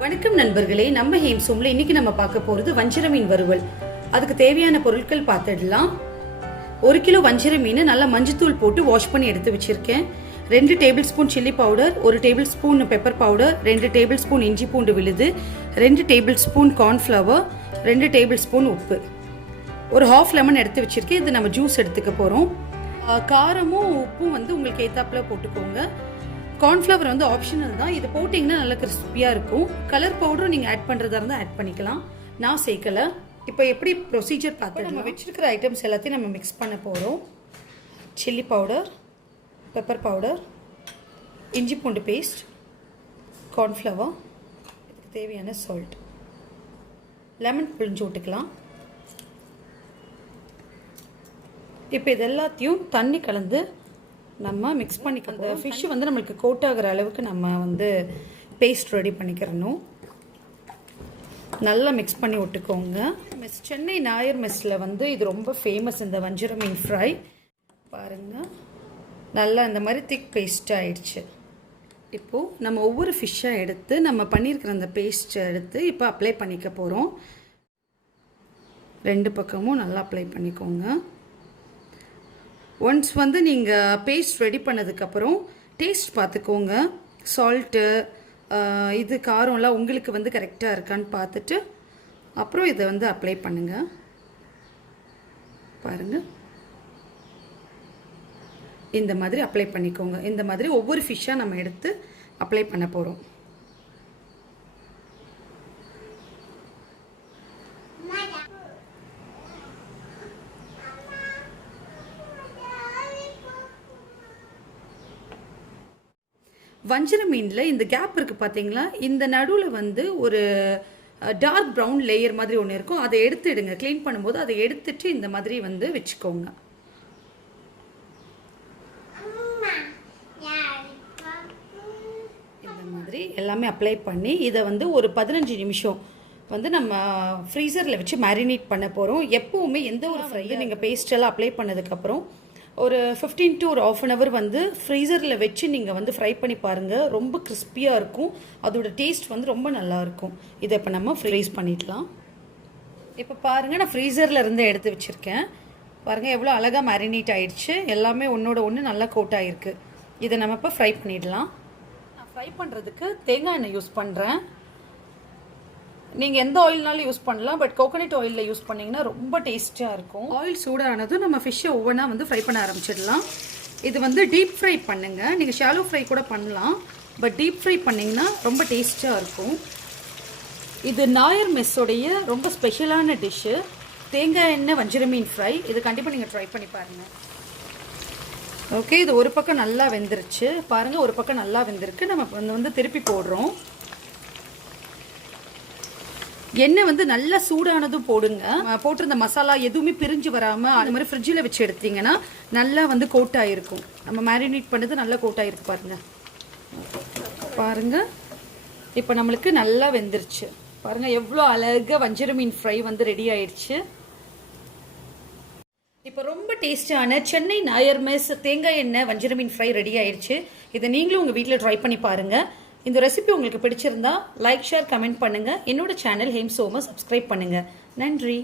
வணக்கம் நண்பர்களே, நம்ம ஹேம்சோம்ல இன்னைக்கு நம்ம பார்க்க போறது வஞ்சர மீன் வறுவல். அதுக்கு தேவையான பொருட்கள் பார்த்துடலாம். 1 கிலோ வஞ்சர மீன் நல்லா மஞ்சத்தூள் போட்டு வாஷ் பண்ணி எடுத்து வச்சிருக்கேன். 2 table spoon chilli powder, 1 table spoon pepper powder, 2 table spoon இஞ்சி பூண்டு விழுது, 2 table spoon cornflour, 2 table spoon உப்பு, ஒரு ஹாஃப் லெமன் எடுத்து வச்சிருக்கேன். இது நம்ம ஜூஸ் எடுத்துக்க போறோம். காரமும் உப்பும் வந்து உங்களுக்கு ஏத்தாப்புல போட்டுக்கோங்க. கார்ன்ஃப்ளவர் வந்து ஆப்ஷனல் தான். இது போட்டிங்கன்னா நல்லா கிறிஸ்பியாக இருக்கும். கலர் பவுடரும் நீங்கள் ஆட் பண்ணுறதா இருந்தால் ஆட் பண்ணிக்கலாம். நான் சேர்க்கலை. இப்போ எப்படி ப்ரொசீஜர் பார்த்து நம்ம வச்சுருக்கிற ஐட்டம்ஸ் எல்லாத்தையும் நம்ம மிக்ஸ் பண்ண போகிறோம். சில்லி பவுடர், பெப்பர் பவுடர், இஞ்சி பூண்டு பேஸ்ட், கார்ன்ஃப்ளவர், இதுக்கு தேவையான சால்ட், லெமன் புழிஞ்சு விட்டுக்கலாம். இப்போ இது எல்லாத்தையும் தண்ணி கலந்து நம்ம மிக்ஸ் பண்ணிக்கலாம். அந்த ஃபிஷ் வந்து நம்மளுக்கு கோட் ஆகிற அளவுக்கு நம்ம வந்து பேஸ்ட் ரெடி பண்ணிக்கிறணும். நல்லா மிக்ஸ் பண்ணி விட்டுக்கோங்க. சென்னை நாயர் மெஸ்ஸில் வந்து இது ரொம்ப ஃபேமஸ், இந்த வஞ்சரம் மீன் ஃப்ரை. பாருங்கள், நல்லா இந்த மாதிரி திக் பேஸ்ட் ஆயிடுச்சு. இப்போது நம்ம ஒவ்வொரு ஃபிஷ்ஷாக எடுத்து நம்ம பண்ணியிருக்கிற அந்த பேஸ்ட்டை எடுத்து இப்போ அப்ளை பண்ணிக்க போகிறோம். 2 பக்கமும் நல்லா அப்ளை பண்ணிக்கோங்க. ஒன்ஸ் வந்து நீங்கள் பேஸ்ட் ரெடி பண்ணதுக்கப்புறம் டேஸ்ட் பார்த்துக்கோங்க. சால்ட்டு, இது காரம்லாம் உங்களுக்கு வந்து கரெக்டாக இருக்கான்னு பார்த்துட்டு அப்புறம் இதை வந்து அப்ளை பண்ணுங்கள். பாருங்கள், இந்த மாதிரி அப்ளை பண்ணிக்கோங்க. இந்த மாதிரி ஒவ்வொரு ஃபிஷ்ஷாக நம்ம எடுத்து அப்ளை பண்ண போகிறோம். வஞ்சர மீனில் இந்த கேப் இருக்குது பார்த்தீங்களா, இந்த நடுவில் வந்து ஒரு டார்க் ப்ரௌன் லேயர் மாதிரி ஒன்று இருக்கும். அதை எடுத்துடுங்க. க்ளீன் பண்ணும்போது அதை எடுத்துட்டு இந்த மாதிரி வந்து வச்சுக்கோங்க. இந்த மாதிரி எல்லாமே அப்ளை பண்ணி இதை வந்து ஒரு 15 நிமிஷம் வந்து நம்ம ஃப்ரீசரில் வச்சு மேரினேட் பண்ண போகிறோம். எப்போவுமே எந்த ஒரு ஃப்ரையை நீங்கள் பேஸ்டெல்லாம் அப்ளை பண்ணதுக்கப்புறம் ஒரு 15 to ஒரு ½ hour வந்து ஃப்ரீசரில் வச்சு நீங்கள் வந்து ஃப்ரை பண்ணி பாருங்கள். ரொம்ப கிறிஸ்பியாக இருக்கும். அதோட டேஸ்ட் வந்து ரொம்ப நல்லாயிருக்கும். இதை இப்போ நம்ம ஃப்ரீஸ் பண்ணிடலாம். இப்போ பாருங்கள், நான் ஃப்ரீசரில் இருந்து எடுத்து வச்சுருக்கேன். பாருங்கள் எவ்வளோ அழகாக மேரினேட் ஆகிடுச்சு. எல்லாமே ஒன்றோட ஒன்று நல்லா கோட் ஆகிருக்கு. இதை நம்ம இப்போ ஃப்ரை பண்ணிடலாம். நான் ஃப்ரை பண்ணுறதுக்கு தேங்காய் எண்ணெய் யூஸ் பண்ணுறேன். நீங்கள் எந்த ஆயில்னாலும் யூஸ் பண்ணலாம், பட் கோகோனட் ஆயிலில் யூஸ் பண்ணிங்கன்னா ரொம்ப டேஸ்ட்டாக இருக்கும். ஆயில் சூடானதும் நம்ம ஃபிஷ்ஷை ஒவ்வொன்றா வந்து ஃப்ரை பண்ண ஆரம்பிச்சிடலாம். இது வந்து டீப் ஃப்ரை பண்ணுங்கள். நீங்கள் ஷாலோ ஃப்ரை கூட பண்ணலாம், பட் டீப் ஃப்ரை பண்ணிங்கன்னா ரொம்ப டேஸ்ட்டாக இருக்கும். இது நாயர் மெஸ்ஸோடைய ரொம்ப ஸ்பெஷலான டிஷ்ஷு, தேங்காய் எண்ணெய் வஞ்சர மீன் ஃப்ரை. இது கண்டிப்பாக நீங்கள் ட்ரை பண்ணி பாருங்கள். ஓகே, இது ஒரு பக்கம் நல்லா வெந்துருச்சு. பாருங்கள், ஒரு பக்கம் நல்லா வெந்திருக்கு. நம்ம வந்து திருப்பி போடுறோம். எண்ணெய் வந்து நல்லா சூடானதும் போடுங்க. போட்டிருந்த மசாலா எதுவுமே பிரிஞ்சு வராமல் அது மாதிரி ஃப்ரிட்ஜில் வச்சு எடுத்தீங்கன்னா நல்லா வந்து கோட் ஆகிருக்கும். நம்ம மேரினேட் பண்ணது நல்லா கோட் ஆகிருக்கு. பாருங்கள் பாருங்கள், இப்போ நம்மளுக்கு நல்லா வெந்துருச்சு. பாருங்கள் எவ்வளோ அழகாக வஞ்சர மீன் ஃப்ரை வந்து ரெடி ஆயிடுச்சு. இப்போ ரொம்ப டேஸ்டான சென்னை நாயர் மெஸ் தேங்காய் எண்ணெய் வஞ்சர மீன் ஃப்ரை ரெடி ஆயிடுச்சு. இதை நீங்களும் உங்கள் வீட்டில் ட்ரை பண்ணி பாருங்கள். இந்த ரெசிபி உங்களுக்கு பிடிச்சிருந்தா லைக், ஷேர், கமெண்ட் பண்ணுங்கள். என்னோட சேனல் ஹேம்சோமை சப்ஸ்கிரைப் பண்ணுங்கள். நன்றி.